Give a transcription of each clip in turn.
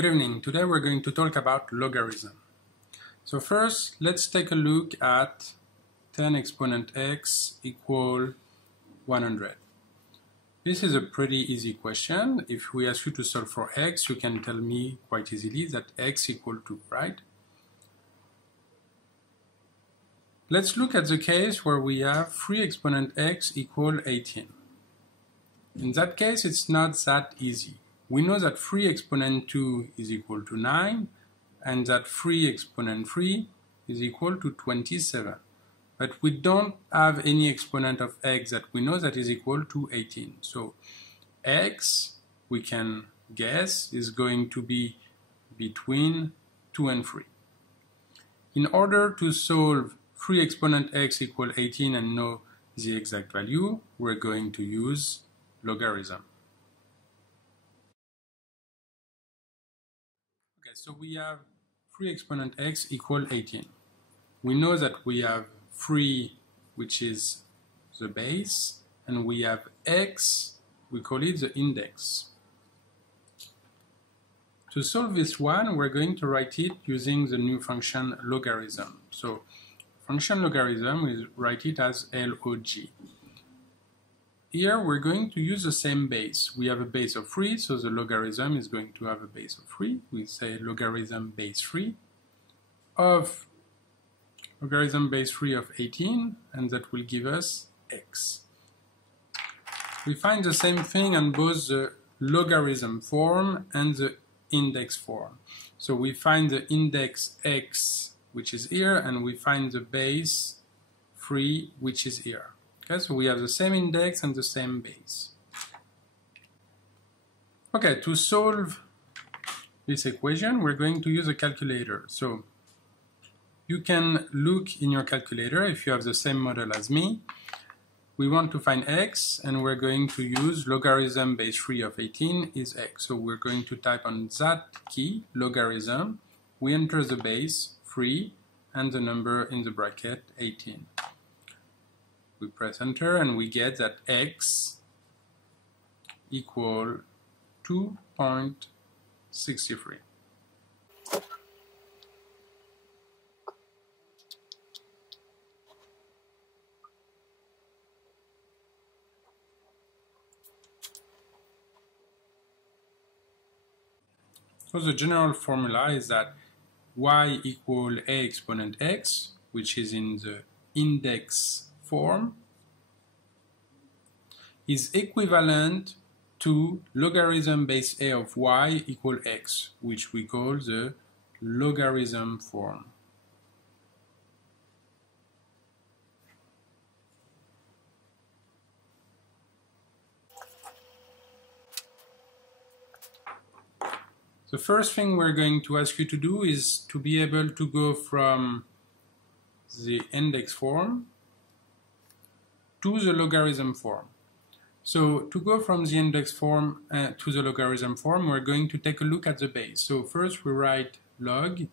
Good evening. Today we're going to talk about logarithm. So first, let's take a look at 10 exponent x equal 100. This is a pretty easy question. If we ask you to solve for x, you can tell me quite easily that x equal 2, right? Let's look at the case where we have 3 exponent x equal 18. In that case, it's not that easy. We know that 3 exponent 2 is equal to 9, and that 3 exponent 3 is equal to 27. But we don't have any exponent of x that we know that is equal to 18. So x, we can guess, is going to be between 2 and 3. In order to solve 3 exponent x equal 18 and know the exact value, we're going to use logarithm. Okay, so we have 3 exponent x equal 18. We know that we have 3, which is the base, and we have x, we call it the index. To solve this one, we're going to write it using the new function logarithm. So function logarithm, we write it as log. Here we're going to use the same base. We have a base of 3, so the logarithm is going to have a base of 3. We say logarithm base 3 of logarithm base 3 of 18, and that will give us x. We find the same thing on both the logarithm form and the index form. So we find the index x, which is here, and we find the base 3, which is here. Okay, so we have the same index and the same base. Okay, to solve this equation, we're going to use a calculator. So you can look in your calculator if you have the same model as me. We want to find x, and we're going to use logarithm base 3 of 18 is x. So we're going to type on that key, logarithm. We enter the base 3 and the number in the bracket 18. We press enter and we get that x equal 2.63. So the general formula is that y equal a exponent x, which is in the index form, is equivalent to logarithm base a of y equal x, which we call the logarithm form. The first thing we're going to ask you to do is to be able to go from the index form to the logarithm form. So to go from the index form to the logarithm form, we're going to take a look at the base. So first we write log.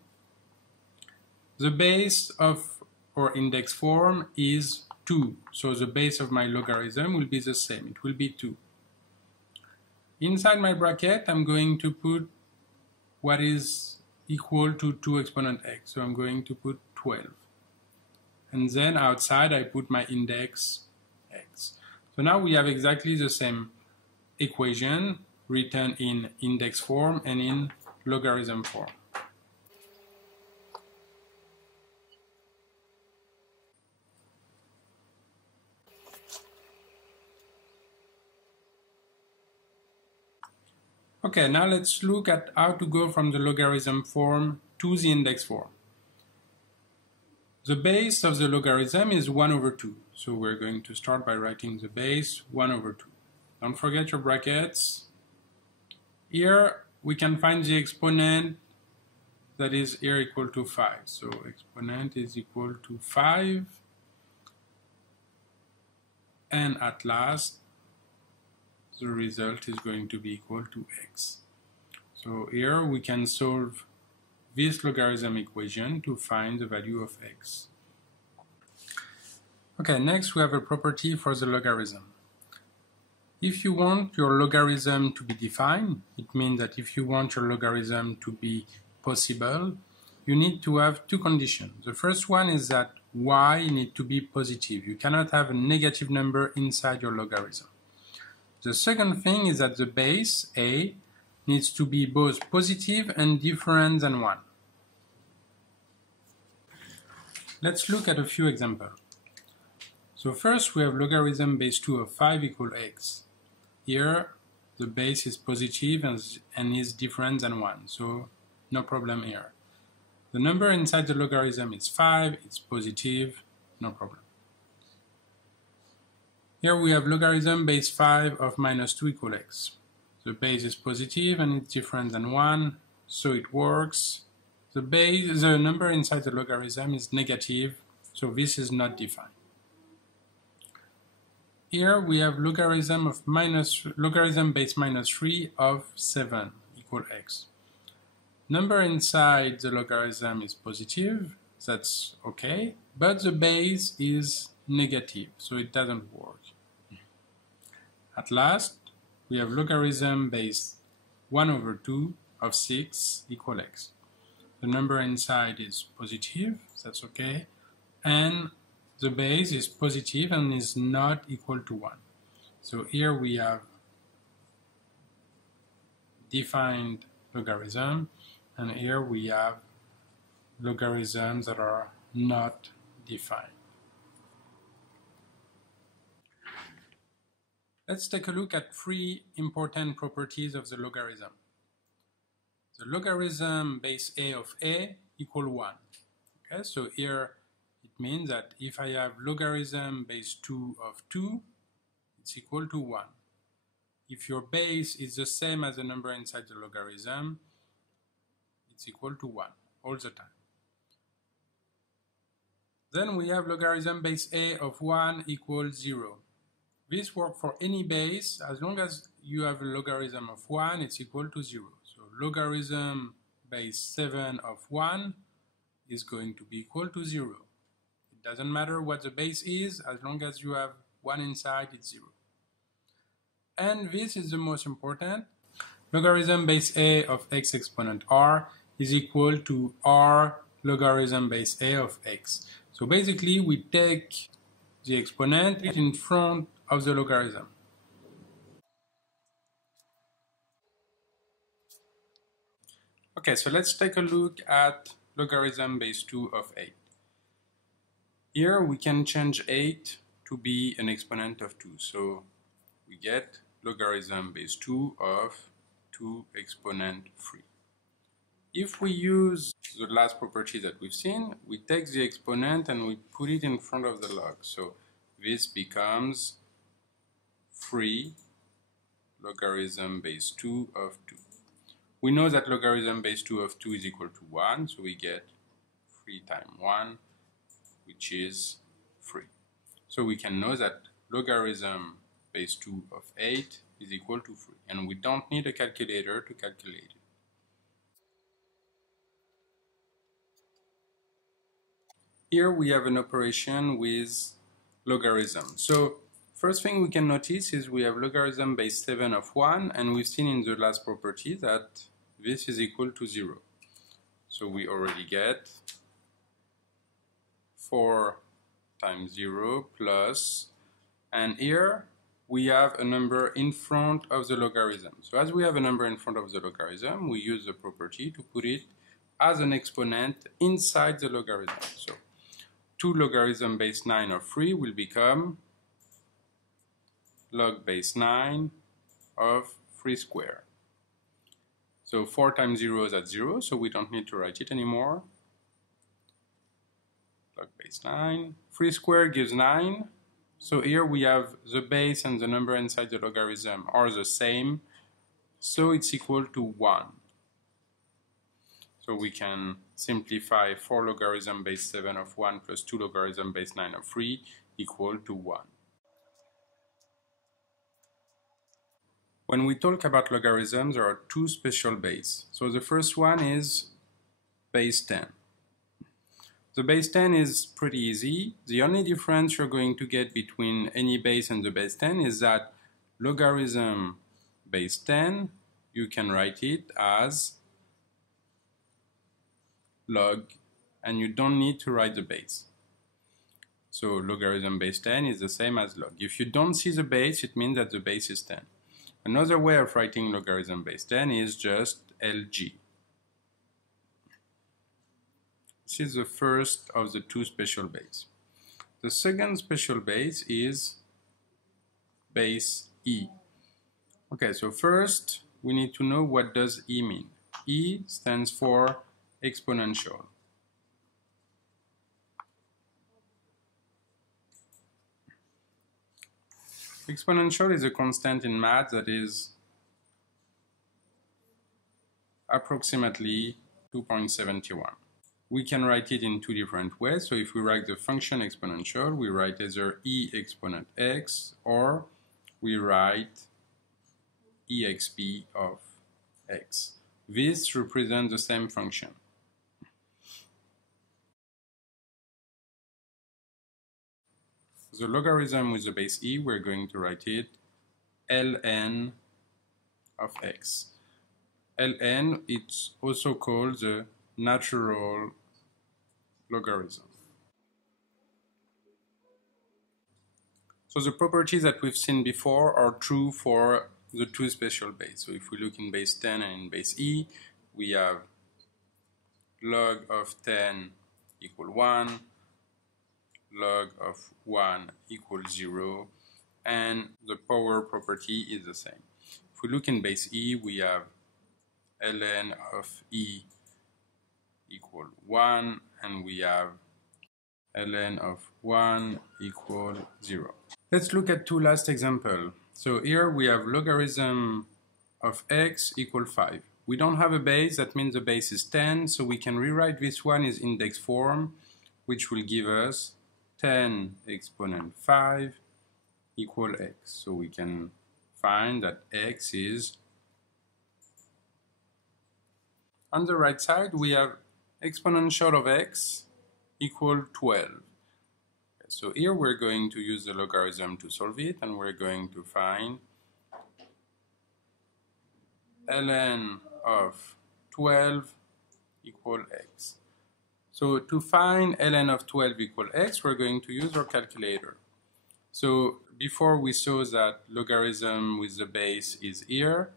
The base of our index form is 2. So the base of my logarithm will be the same. It will be 2. Inside my bracket, I'm going to put what is equal to 2 exponent x. So I'm going to put 12. And then outside I put my index x. So now we have exactly the same equation written in index form and in logarithm form. Okay, now let's look at how to go from the logarithm form to the index form. The base of the logarithm is 1 over 2. So we're going to start by writing the base 1 over 2. Don't forget your brackets. Here we can find the exponent that is here equal to 5. So exponent is equal to 5. And at last, the result is going to be equal to x. So here we can solve this logarithm equation to find the value of x. Okay, next we have a property for the logarithm. If you want your logarithm to be defined, it means that if you want your logarithm to be possible, you need to have two conditions. The first one is that y needs to be positive. You cannot have a negative number inside your logarithm. The second thing is that the base, a, needs to be both positive and different than 1. Let's look at a few examples. So first we have logarithm base 2 of 5 equal x. Here the base is positive and is different than 1, so no problem here. The number inside the logarithm is 5, it's positive, no problem. Here we have logarithm base 5 of minus 2 equal x. The base is positive and it's different than 1, so it works. The number inside the logarithm is negative, so this is not defined. Here we have logarithm base minus 3 of 7 equal x. Number inside the logarithm is positive, that's okay, but the base is negative, so it doesn't work. At last, we have logarithm base 1 over 2 of 6 equal x. The number inside is positive, that's okay, and the base is positive and is not equal to 1. So here we have defined logarithm, and here we have logarithms that are not defined. Let's take a look at three important properties of the logarithm. The logarithm base a of a equal 1. Okay, so here it means that if I have logarithm base 2 of 2, it's equal to 1. If your base is the same as the number inside the logarithm, it's equal to 1 all the time. Then we have logarithm base a of 1 equals 0. This works for any base. As long as you have a logarithm of 1, it's equal to 0. So logarithm base 7 of 1 is going to be equal to 0. It doesn't matter what the base is, as long as you have 1 inside, it's 0. And this is the most important. Logarithm base a of x exponent r is equal to r logarithm base a of x. So basically, we take the exponent in front of the logarithm. Okay, so let's take a look at logarithm base 2 of 8. Here we can change 8 to be an exponent of 2. So we get logarithm base 2 of 2 exponent 3. If we use the last property that we've seen, we take the exponent and we put it in front of the log. So this becomes 3 logarithm base 2 of 2. We know that logarithm base 2 of 2 is equal to 1, so we get 3 times 1, which is 3. So we can know that logarithm base 2 of 8 is equal to 3, and we don't need a calculator to calculate it. Here we have an operation with logarithm. So first thing we can notice is we have logarithm base 7 of 1, and we've seen in the last property that this is equal to 0. So we already get 4 times 0 plus, and here we have a number in front of the logarithm. So as we have a number in front of the logarithm, we use the property to put it as an exponent inside the logarithm. So 2 logarithm base 9 of 3 will become log base 9 of 3 squared. So 4 times 0 is at 0, so we don't need to write it anymore. Log base 9. 3 squared gives 9. So here we have the base and the number inside the logarithm are the same, so it's equal to 1. So we can simplify 4 logarithm base 7 of 1 plus 2 logarithm base 9 of 3 equal to 1. When we talk about logarithms, there are two special bases. So the first one is base 10. The base 10 is pretty easy. The only difference you're going to get between any base and the base 10 is that logarithm base 10, you can write it as log, and you don't need to write the base. So logarithm base 10 is the same as log. If you don't see the base, it means that the base is 10. Another way of writing logarithm base 10 is just LG. This is the first of the two special base. The second special base is base E. Okay, so first we need to know what does E mean. E stands for exponential. Exponential is a constant in math that is approximately 2.71. We can write it in two different ways. So if we write the function exponential, we write either e exponent x, or we write exp of x. This represents the same function. The logarithm with the base e, we're going to write it ln of x. ln, it's also called the natural logarithm. So the properties that we've seen before are true for the two special base. So if we look in base 10 and in base e, we have log of 10 equal 1, log of 1 equals 0, and the power property is the same. If we look in base e, we have ln of e equal 1, and we have ln of 1 equal 0. Let's look at two last examples. So here we have logarithm of x equal 5. We don't have a base, that means the base is 10, so we can rewrite this one as index form, which will give us 10 exponent 5 equal x. So we can find that x is, on the right side, we have exponential of x equal 12. So here we're going to use the logarithm to solve it, and we're going to find ln of 12 equal x. So to find ln of 12 equal x, we're going to use our calculator. So before we saw that logarithm with the base is here.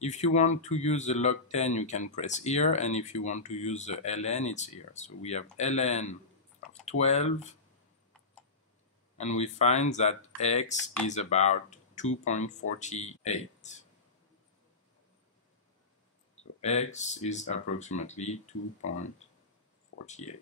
If you want to use the log 10, you can press here, and if you want to use the ln, it's here. So we have ln of 12, and we find that x is about 2.48. So x is approximately 2.48.